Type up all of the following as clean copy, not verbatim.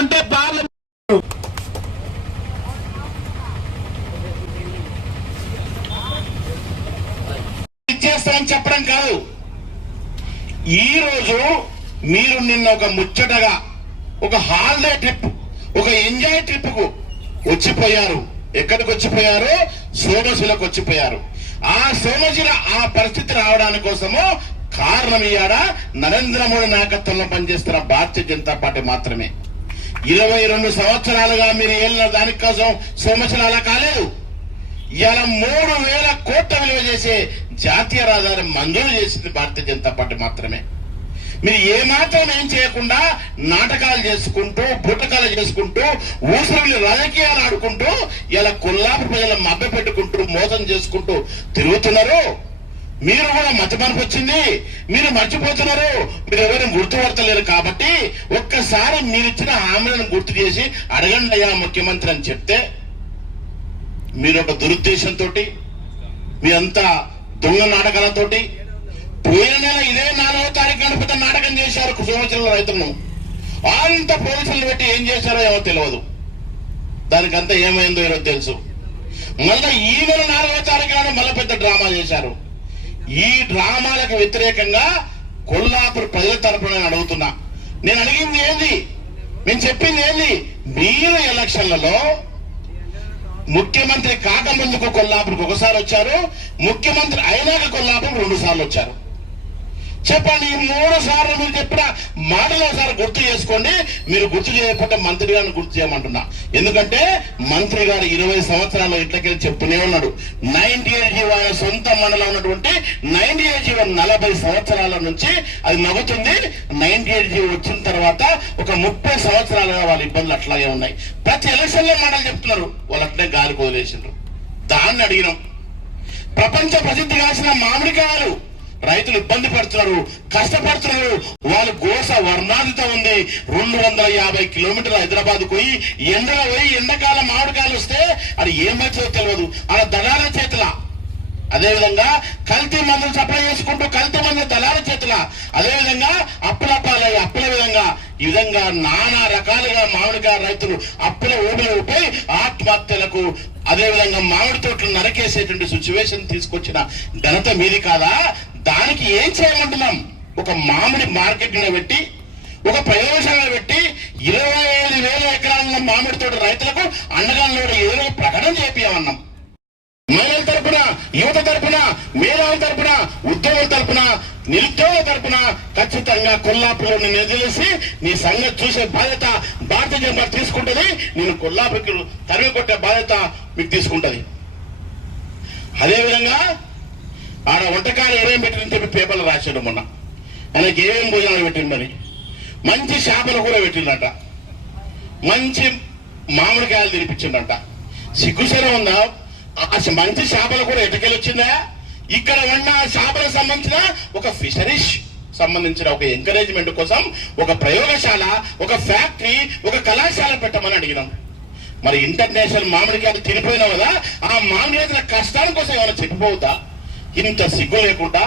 అంటే పార్లమెంట్ ఇచ్చేస్తామని చెప్పడం కాదు. ఈ రోజు మీరు నిన్న ఒక ముచ్చటగా ఒక హాలిడే ట్రిప్, ఒక ఎంజాయ్ ట్రిప్ కు వచ్చిపోయారు. ఎక్కడికి వచ్చిపోయారు? సోమశిలకు వచ్చిపోయారు. ఆ సోమశిల ఆ పరిస్థితి రావడానికి కోసము కారణం ఇయ్యాడా నరేంద్ర మోడీ నాయకత్వంలో పనిచేస్తున్న భారతీయ జనతా పార్టీ మాత్రమే. 22 సంవత్సరాలుగా మీరు ఏళ్ళ దానికోసం సోమశిల అలా కాలేదు. ఇవాళ 3,000 కోట్ల విలువ చేసే జాతీయ రహదారి మంజూరు చేసింది భారతీయ జనతా పార్టీ మాత్రమే. మీరు ఏమాత్రం ఏం చేయకుండా నాటకాలు చేసుకుంటూ బుటకాలు చేసుకుంటూ ఊసరి రాజకీయాలు ఆడుకుంటూ ఇలా కొల్లాపు ప్రజల మభ్య పెట్టుకుంటూ మోసం చేసుకుంటూ తిరుగుతున్నారు. మీరు కూడా మతిమరపు వచ్చింది, మీరు మర్చిపోతున్నారు, మీరు ఎవరైనా గుర్తుపడతలేరు. కాబట్టి ఒక్కసారి మీరిచ్చిన హామీలను గుర్తు చేసి అడగండి అయ్యా ముఖ్యమంత్రి అని చెప్తే మీరు ఒక దురుద్దేశంతో మీరంతా దొంగ నాటకాలతోటి పోయిన నెల ఇదే 4వ తారీఖు పెద్ద నాటకం చేశారు సోమశిల రైతులను. అంత పోలీసులు పెట్టి ఏం చేశారో ఏమో తెలియదు. దానికంతా ఏమైందో ఈరోజు తెలుసు. మళ్ళీ ఈ నెల 4వ తారీఖు మళ్ళీ పెద్ద డ్రామా చేశారు. ఈ డ్రామాలకు వ్యతిరేకంగా కొల్లాపూర్ ప్రజల తరపున నేను అడుగుతున్నా. నేను అడిగింది ఏంది, నేను చెప్పింది ఏంది? మీరు ఎలక్షన్లలో ముఖ్యమంత్రి కాకముందుకు కొల్లాపూర్కి ఒకసారి వచ్చారు, ముఖ్యమంత్రి అయినాక కొల్లాపూర్ 2 సార్లు వచ్చారు. చెప్పండి, ఈ 3 సార్లు మీరు చెప్పిన మాటలు ఒకసారి గుర్తు చేసుకోండి. మీరు గుర్తు చేయకపోతే మంత్రి గారిని గుర్తు చేయమంటున్నా. ఎందుకంటే మంత్రి గారు 20 సంవత్సరాల ఇంట్లోకెళ్ళి చెప్తూనే ఉన్నాడు. 98 జీవో ఆయన సొంత మండలం ఉన్నటువంటి 98 జీవో 40 సంవత్సరాల నుంచి అది నవ్వుతుంది. 98 జీవో వచ్చిన తర్వాత ఒక 30 సంవత్సరాలుగా వాళ్ళ ఇబ్బందులు అట్లాగే ఉన్నాయి. ప్రతి ఎలక్షన్ లో మాటలు చెప్తున్నారు, వాళ్ళు అట్లే గాలి వదిలేసిండ్రు. దాన్ని అడిగినాం. ప్రపంచ ప్రసిద్ధి కాసిన మామిడికాయలు రైతులు ఇబ్బంది పడుతున్నారు, కష్టపడుతున్నారు. వాళ్ళు గోస వర్ణాదితో ఉంది. 250 కిలోమీటర్లు హైదరాబాద్ పోయి ఎండలో పోయి ఎండాకాలం మామిడికాయలు వస్తే అది ఏమవుతుందో తెలియదు. అలా దళాల చేతుల, అదేవిధంగా కల్తీ మందులు సప్లై చేసుకుంటూ కల్తీ మందులు దళాల చేతుల, అదేవిధంగా అప్పుల పాలై అప్పుల విధంగా ఈ విధంగా నానా రకాలుగా మామిడికాయ రైతులు అప్పుల ఊబిలోపై ఆత్మహత్యలకు, అదేవిధంగా మామిడి తోటలు నరకేసేటువంటి సిచ్యువేషన్ తీసుకొచ్చిన ఘనత మీది కాదా? దానికి ఏం చేయమంటున్నాం? ఒక మామిడి మార్కెట్ పెట్టి, ఒక ప్రయోగశాల పెట్టి 25,000 ఎకరాల మామిడి తోట రైతులకు అండగా ఏదో ప్రకటన చేపియమన్నాం. మహిళల తరపున, యువత తరపున, మేధావుల తరపున, ఉద్యోగుల తరపున, నిరుద్యోగుల తరపున ఖచ్చితంగా కొల్లాపూర్లో నిన్ను ఎదిలేసి నీ సంగతి చూసే బాధ్యత భారతీయ జనతా తీసుకుంటది. నేను కొల్లాపూర్కి తరిమి కొట్టే బాధ్యత మీకు తీసుకుంటది. అదేవిధంగా ఆడ వంటకాలు ఏమేమి పెట్టిందని చెప్పి పేపర్లు రాశాడు. మొన్న ఆయనకి ఏమేమి భోజనాలు పెట్టింది, మరి మంచి చేపల కూర పెట్టిండట, మంచి మామిడికాయలు తినిపించిండట. సిగ్గుసరే ఉందా? మంచి చేపల కూర ఎటకెళ్ళి వచ్చిందా? ఇక్కడ ఉన్న చేపలకు సంబంధించిన ఒక ఫిషరీస్ సంబంధించిన ఒక ఎంకరేజ్మెంట్ కోసం ఒక ప్రయోగశాల, ఒక ఫ్యాక్టరీ, ఒక కళాశాల పెట్టమని అడిగినాం. మరి ఇంటర్నేషనల్ మామిడికాయలు తినిపోయినావు కదా, ఆ మామిడికాయల కష్టాల కోసం ఏమైనా చెప్పిపోవద్దా? ఇంత సిగ్గు లేకుండా,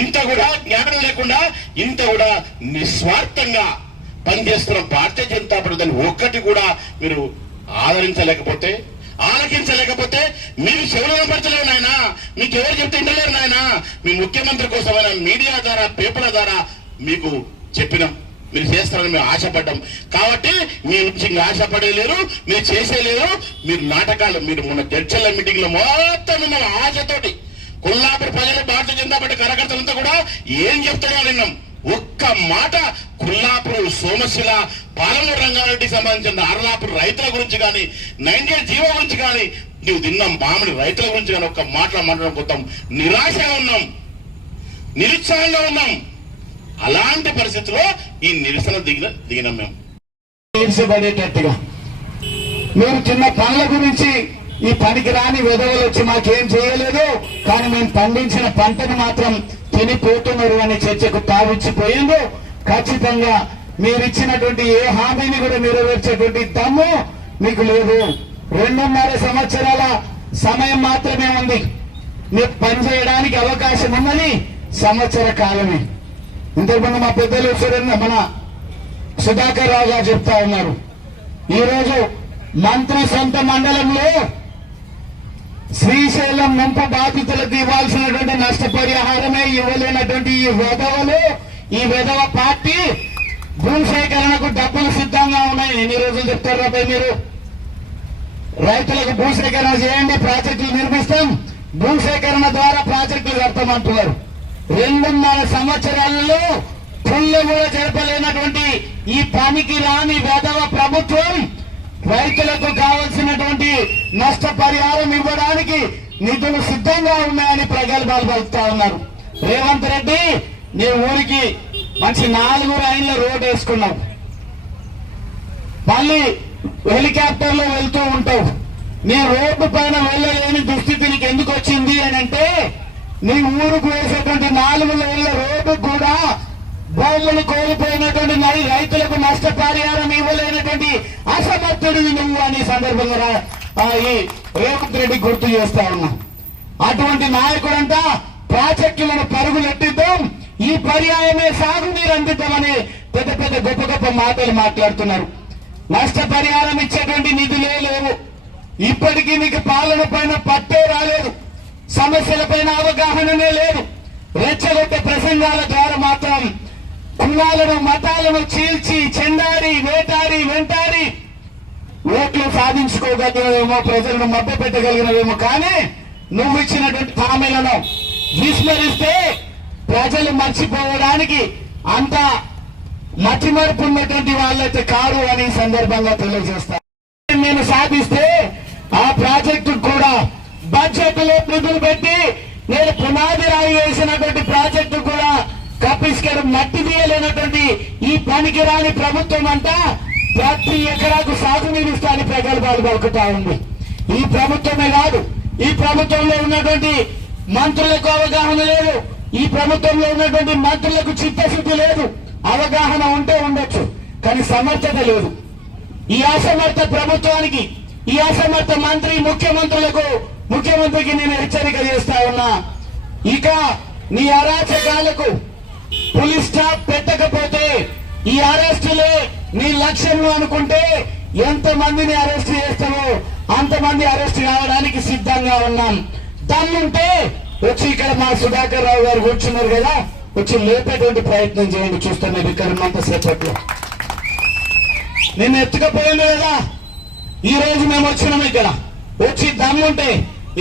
ఇంత కూడా జ్ఞానం లేకుండా, ఇంత కూడా నిస్వార్థంగా పనిచేస్తున్న భారతీయ జనతా పార్టీ ఒక్కటి కూడా మీరు ఆదరించలేకపోతే, ఆలకించలేకపోతే, మీరు చెవులను పరచలేరు నాయన, మీకు ఎవరు చెప్తే ఇంటలేరు నాయన. మీ ముఖ్యమంత్రి కోసమైనా మీడియా ద్వారా, పేపర్ల ద్వారా మీకు చెప్పినాం, మీరు చేస్తారని మేము ఆశపడ్డాం. కాబట్టి మీ నుంచి ఇంకా ఆశపడలేరు, మీరు చేసేలేరు. మీరు నాటకాలు, మీరు మొన్న జడ్చల్ల మీటింగ్ లో మొత్తం ఉన్న ఆశతోటి కొల్లాపూర్ ప్రజలు, భారతీయ జనతా పార్టీ కార్యకర్తలంతా కూడా ఏం చెప్తారో విన్నాం. ఒక్క మాట కొల్లాపూర్, సోమశిల, పాలమూరు రంగారెడ్డికి సంబంధించిన ఆర్లాపూర్ రైతుల గురించి కానీ, 98 జీవో గురించి కానీ, నువ్వు తిన్నాం మామిడి రైతుల గురించి కానీ ఒక్క మాట్లాడడం పోతాం. నిరాశగా ఉన్నాం, నిరుత్సాహంగా ఉన్నాం. అలాంటి పరిస్థితిలో ఈ నిరసన దిగినాం. మేము తీర్చబడేటట్టుగా మీరు చిన్న పనుల గురించి ఈ పనికి రాని విధవలు వచ్చి మాకేం చేయలేదు, కానీ మేము పండించిన పంటను మాత్రం తినిపోతున్నారు అనే చర్చకు తావిచ్చిపోయిందో. ఖచ్చితంగా మీరిచ్చినటువంటి ఏ హామీని కూడా నెరవేర్చేటువంటి దమ్ము మీకు లేదు. 2.5 సంవత్సరాల సమయం మాత్రమే ఉంది. మీకు పనిచేయడానికి అవకాశం ఉన్నది సంవత్సర కాలమే. ఇంతకుముందు మా పెద్దలు మన సుధాకర్ రావు గారు చెప్తా ఉన్నారు, ఈరోజు మంత్రి సొంత మండలంలో శ్రీశైలం ముంపు బాధితులకు ఇవ్వాల్సినటువంటి నష్టపరిహారమే ఇవ్వలేనటువంటి ఈ విధవ పార్టీ భూసేకరణకు డబ్బులు సిద్ధంగా ఉన్నాయి. ఎన్ని రోజులు చెప్తారు రాబాయ్ మీరు? రైతులకు భూసేకరణ చేయండి, ప్రాజెక్టులు నిర్మిస్తాం, భూసేకరణ ద్వారా ప్రాజెక్టులు కడతామంటున్నారు. 2.5 సంవత్సరాలలో పుల్లు కూడా జరపలేనటువంటి ఈ పనికి రాని వెధవ ప్రభుత్వం రైతులకు కావలసినటువంటి నష్టపరిహారం ఇవ్వడానికి నిధులు సిద్ధంగా ఉన్నాయని ప్రగల్భాలు పలుకుతా ఉన్నారు. రేవంత్ రెడ్డి, నీ ఊరికి మంచి 4 లైన్ల రోడ్ వేసుకున్నావు, మళ్ళీ హెలికాప్టర్ లో వెళ్తూ ఉంటావు. నీ రోడ్డు పైన వెళ్ళలేని దుస్థితి నీకు ఎందుకు వచ్చింది అని అంటే, నీ ఊరుకు వేసేటువంటి 4 లైన్ల రోడ్డు కూడా భూములు కోల్పోయినటువంటి రైతులకు నష్టపరిహారం ఇవ్వలేనటువంటి అసమర్థుడివి నువ్వు అని సందర్భంగా ఈ రేవంత్ రెడ్డి గుర్తు చేస్తా ఉన్నా. అటువంటి నాయకుడంతా ప్రాజెక్టులను పరుగులెట్టిద్దాం, ఈ పర్యాయమే సాగునీరు అందిద్దామని పెద్ద పెద్ద గొప్ప గొప్ప మాటలు మాట్లాడుతున్నారు. నష్టపరిహారం ఇచ్చేటువంటి నిధులే లేవు. ఇప్పటికీ నీకు పాలన పైన పట్టే రాలేదు, సమస్యల పైన అవగాహననే లేదు. రెచ్చగొట్టే ప్రసంగాల ద్వారా మాత్రం కులాలను మతాలను చీల్చి చెండాడి వెంటాడి ఓట్లు సాధించుకోగలిగినవేమో, ప్రజలను మభ్య పెట్టగలిగినవేమో. కానీ నువ్వు ఇచ్చినటువంటి హామీలను విస్మరిస్తే ప్రజలు మర్చిపోవడానికి అంత మతిమరుపు ఉన్నటువంటి వాళ్ళైతే కారు అని సందర్భంగా తెలియజేస్తారు. నేను సాధిస్తే ఆ ప్రాజెక్టు కూడా బడ్జెట్ లో నిధులు పెట్టి నేను పునాది రాయి వేసినటువంటి ప్రాజెక్టు కూడా కప్పిస్కరం మట్టి తీయలేనటువంటి ఈ పనికి రాని ప్రభుత్వం అంతా ప్రతి ఎకరాకు సాగునీరు ఇస్తానని ప్రగల్భాలు పలుకుతా ఉంది. ఈ ప్రభుత్వమే కాదు, ఈ ప్రభుత్వంలో ఉన్నటువంటి మంత్రులకు అవగాహన లేదు, ఈ ప్రభుత్వంలో ఉన్నటువంటి మంత్రులకు చిత్తశుద్ధి లేదు. అవగాహన ఉంటే ఉండొచ్చు, కానీ సమర్థత లేదు. ఈ అసమర్థ ప్రభుత్వానికి, ఈ అసమర్థ ముఖ్యమంత్రికి నేను హెచ్చరిక చేస్తా ఉన్నా. ఇక నీ అరాచకాలకు పులి స్టాప్ పెట్టకపోతే, ఈ అరెస్టులే నీ లక్ష్యం అనుకుంటే ఎంతమందిని అరెస్ట్ చేస్తావో అంతమంది అరెస్ట్ కావడానికి సిద్ధంగా ఉన్నాం. దమ్ముంటే వచ్చి ఇక్కడ మా సుధాకర్ రావు గారు కూర్చున్నారు కదా, వచ్చి లేపేటువంటి ప్రయత్నం చేయండి. చూస్తాను నేను ఇక్కడ ఉన్నంతసేపట్లో. నేను ఎత్తుకపోయాను కదా, ఈ రోజు మేము వచ్చినాము ఇక్కడ. వచ్చి దమ్ముంటే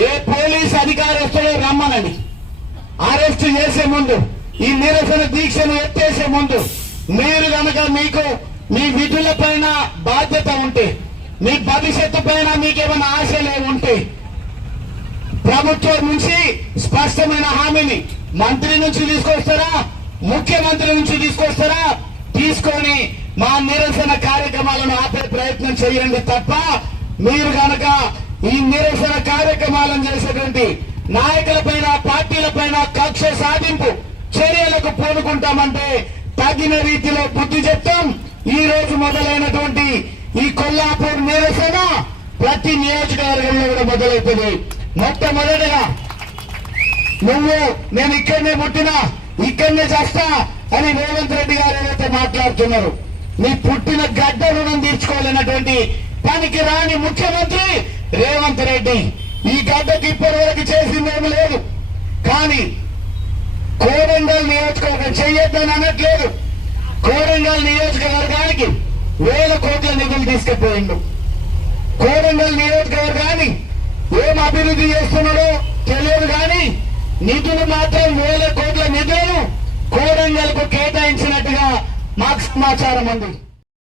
ఏ పోలీస్ అధికారస్తులు రమ్మనండి. అరెస్ట్ చేసే ముందు, ఈ నిరసన దీక్షను ఎత్తేసే ముందు మీరు కనుక మీకు మీ విధుల పైన బాధ్యత ఉంటే, మీ భవిష్యత్తు పైన మీకేమైనా ఆశలే ఉంటే, ప్రభుత్వం నుంచి స్పష్టమైన హామీని మంత్రి నుంచి తీసుకొస్తారా, ముఖ్యమంత్రి నుంచి తీసుకొస్తారా? తీసుకొని మా నిరసన కార్యక్రమాలను ఆపే ప్రయత్నం చేయండి తప్ప, మీరు కనుక ఈ నిరసన కార్యక్రమాలను చేసేటువంటి నాయకులపైన, పార్టీలపైన కక్ష సాధింపు చర్యలకు పూనుకుంటామంటే తగిన రీతిలో బుద్ధి చెప్తాం. ఈ రోజు మొదలైనటువంటి ఈ కొల్లాపూర్ నిరసన ప్రతి నియోజకవర్గంలో కూడా మొదలవుతుంది. మొట్టమొదటిగా నేను ఇక్కడనే పుట్టినా ఇక్కడనే చేస్తా అని రేవంత్ రెడ్డి గారు ఏదైతే మాట్లాడుతున్నారు, నీ పుట్టిన గడ్డ రుణం తీర్చుకోవాలన్నటువంటి పనికి రాని ముఖ్యమంత్రి రేవంత్ రెడ్డి. ఈ గడ్డకి ఇప్పటి వరకు చేసిందేమీ లేదు. కానీ కోరంగల్ నియోజకవర్గం చెయ్యొద్దని అనట్లేదు. కోరంగల్ నియోజకవర్గానికి 1000 కోట్ల నిధులు తీసుకుపోయిండు. కోరంగల్ నియోజకవర్గాన్ని ఏం అభివృద్ధి చేస్తున్నాడో తెలియదు, కానీ నిధులు మాత్రం 1000 కోట్ల నిధులను కోరంగల్ కు కేటాయించినట్టుగా మాకు సమాచారం ఉంది.